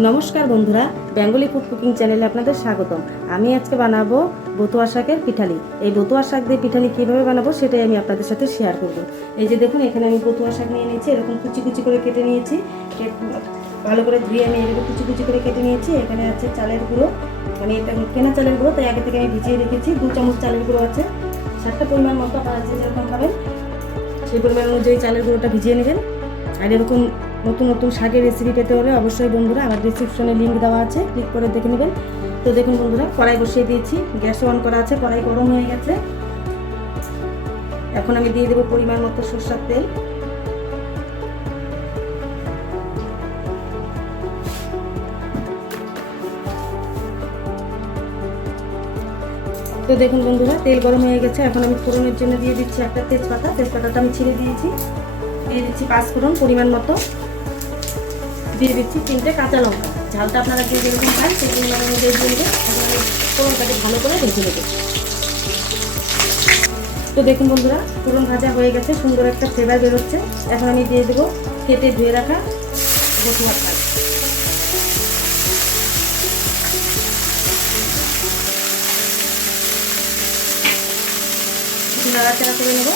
নমস্কার বন্ধুরা, Bengali food cooking চ্যানেলে আপনাদের স্বাগতম। আমি আজকে বানাবো বতুয়া শাকের পিঠালি। এই বতুয়া শাক দিয়ে পিঠালি কীভাবে বানাবো সেটাই আমি আপনাদের সাথে শেয়ার করব। এই যে দেখুন, এখানে আমি বতুয়া শাক নিয়ে নিয়েছি, এরকম কুচি কুচি করে কেটে নিয়েছি। ভালো করে ধুয়ে আমি এরকম কুচি কুচি করে কেটে নিয়েছি। এখানে আছে চালের গুঁড়ো। মানে এটা কেনা চালের গুঁড়ো, তাই আগে থেকে আমি ভিজিয়ে রেখেছি। দু চামচ চালের গুঁড়ো আছে। সাতটা পরিমাণ মতো আপনারা যেরকম খাবেন সেই পরিমাণ অনুযায়ী চালের গুঁড়োটা ভিজিয়ে নেবেন। আর এরকম নতুন নতুন শাকের রেসিপি পেতে হলে অবশ্যই বন্ধুরা আমার ডিসক্রিপশনে লিঙ্ক দেওয়া আছে ক্লিক করে দেখে নেবেন। তো দেখুন বন্ধুরা, কড়াই বসিয়ে দিয়েছি, গ্যাস অন করা আছে, কড়াই গরম হয়ে গেছে। এখন আমি দিয়ে দেবো পরিমাণ মতো সরষার তেল। তো দেখুন বন্ধুরা, তেল গরম হয়ে গেছে। এখন আমি ফোড়নের জন্য দিয়ে দিচ্ছি একটা তেজপাতা। তেজপাতাটা আমি ছিঁড়ে দিয়েছি। দিয়ে দিচ্ছি পাঁচ ফোড়ন পরিমাণ মতো। দিয়ে দিচ্ছি তিনটে কাঁচা লঙ্কা। ঝালটা আপনারা যে যেরকম খান, সেই পরিমাণ অনুযায়ী দিয়ে দেবেন। আমি ভালো করে ভেজে নেব। তো দেখুন বন্ধুরা, ফোড়ন ভাজা হয়ে গেছে, সুন্দর একটা ফ্লেভার বেরোচ্ছে। এখন আমি দিয়ে দেবো কেটে ধুয়ে রাখা বসুয়া শাক নাড়াচাড়া করে নেব।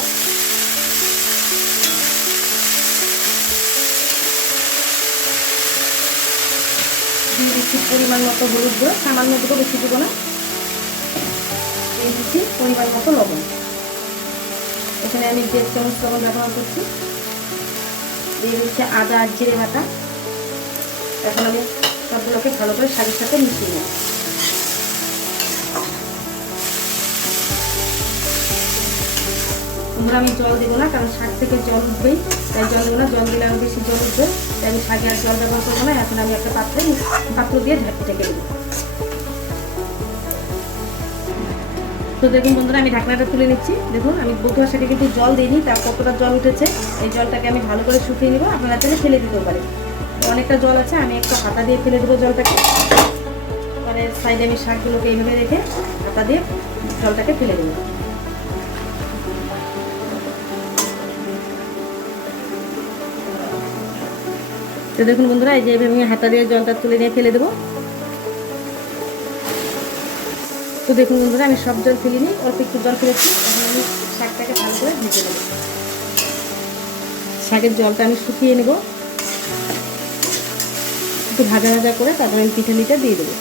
দিয়ে দিচ্ছি পরিমাণ মতো হলুদ গুঁড়ো, সামান্য দুটো বেশি দেবো না। দিয়ে দিচ্ছি পরিমাণ মতো লবণ। এখানে আমি দেড় চামচ লবণ ব্যবহার করছি, দিয়ে দিচ্ছি আদা আর জিরে বাটা। এখন আমি সবগুলোকে ভালো করে শাড়ির সাথে মিশিয়ে নেব। তোমরা আমি জল দেবো না, কারণ শাক থেকে জল উঠবেই, তাই জল দেবো না, জল দিলে আরও বেশি জল উঠবে। আমি শাকে আর জল ব্যবহার করব না, এখন আমি একটা পাত্রে পাত্র দিয়ে ঢাকি দেবো তো দেখুন বন্ধুরা, আমি ঢাকনাটা তুলে নিচ্ছি। দেখুন, আমি বতুয়া শাকে কিন্তু জল দিইনি, তার কতটা জল উঠেছে, এই জলটাকে আমি ভালো করে শুকিয়ে নেব, আপনারা চাইলে ফেলে দিতেও পারেন। অনেকটা জল আছে, আমি একটু হাতা দিয়ে ফেলে দেবো জলটাকে। মানে সাইডে আমি শাকগুলোকে এইভাবে রেখে হাতা দিয়ে জলটাকে ফেলে দেবো। তো দেখুন বন্ধুরা, এই যে এইভাবে আমি হাতা দিয়ে জলটা তুলে নিয়ে ফেলে দেবো। তো দেখুন বন্ধুরা, আমি সব জল ফেলিনি অল্প একটু জল ফেলেছি এখন আমি শাকটাকে ভালো করে ভেজে নেব। শাকের জলটা আমি শুকিয়ে নেব। একটু ভাজা ভাজা করে তারপরে আমি পিঠালিটা দিয়ে দেবো।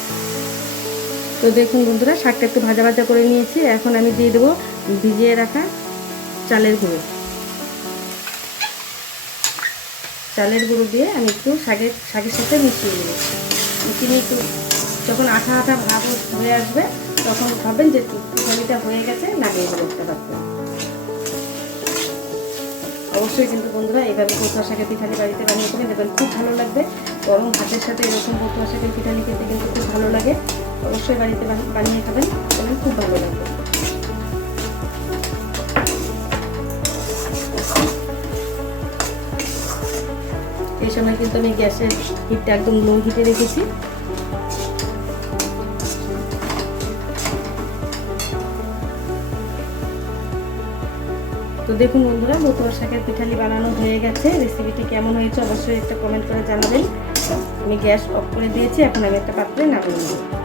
তো দেখুন বন্ধুরা, শাকটা একটু ভাজা ভাজা করে নিয়েছি, এখন আমি দিয়ে দেবো ভিজিয়ে রাখা চালের গুঁড়ো। চালের গুঁড়ো দিয়ে আমি একটু শাকের শাকের সাথে মিশিয়ে নেব মিশিয়ে একটু যখন আঠা আঠা ভাব হয়ে আসবে, তখন ভাববেন যে পিঠালিটা হয়ে গেছে নামিয়ে একটা পাত্রে অবশ্যই কিন্তু বন্ধুরা এইভাবে বতুয়া শাকের পিঠালি বাড়িতে বানিয়ে করে দেবেন খুব ভালো লাগবে। গরম ভাতের সাথে এরকম বতুয়া শাকের পিঠালি খেতে কিন্তু খুব ভালো লাগে। অবশ্যই বাড়িতে বানিয়ে খাবেন খুব ভালো লাগবে। সময় কিন্তু আমি গ্যাসের হিটটা একদম লো হিটে রেখেছি। তো দেখুন বন্ধুরা মোটর শাকের পিঠালি বানানো হয়ে গেছে। রেসিপিটি কেমন হয়েছে অবশ্যই একটা কমেন্ট করে জানাবেন। আমি গ্যাস অফ করে দিয়েছি, এখন আমি একটা পাত্রে নামিয়ে নেব।